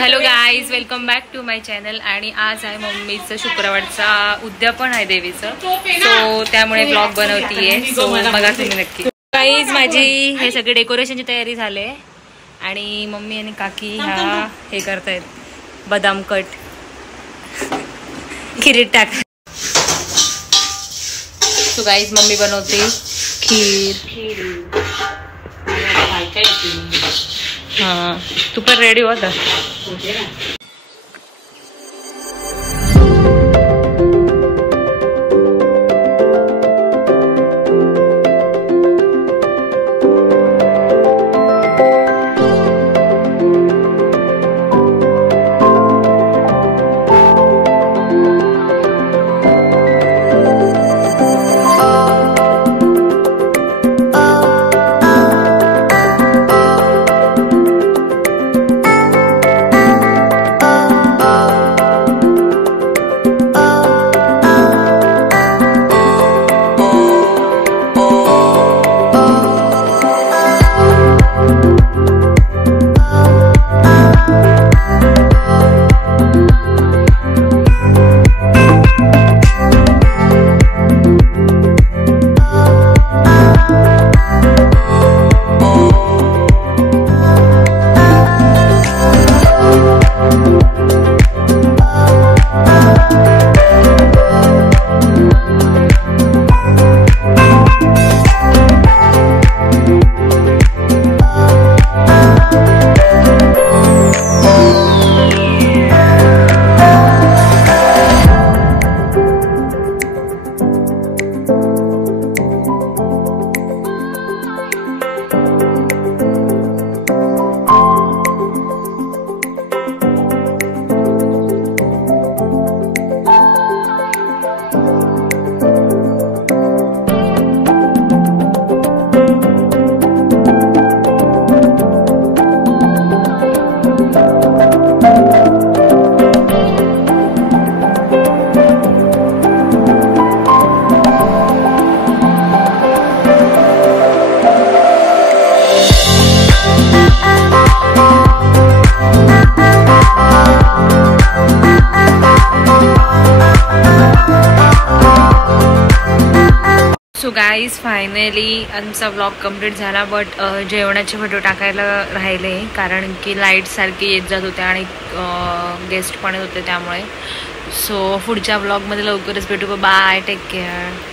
Hello guys, welcome back to my channel. आणि आज आहे मम्मीचं शुक्रवारचा उद्यापन आहे देवीचं, सो त्यामुळे ब्लॉग बनवतीये. सो बघा तुम्ही नक्की. गाईज माझी हे सगळे डेकोरेशनची तयारी झाली आहे आणि मम्मी आणि काकी ह्या हे करतायत बदाम कट खिरीत टाक. सो गाईज मम्मी बनवते खीर. हाँ तू पण रेडी होता. सो गाईज फायनली आमचा व्लॉग कम्प्लीट झाला, बट जेवणाचे फोटो टाकायला राहिले कारण की लाईट सारखी येत जात होत्या आणि गेस्ट पण येत होते त्यामुळे. सो पुढच्या व्लॉगमध्ये लवकरच भेटू. Bye, take care.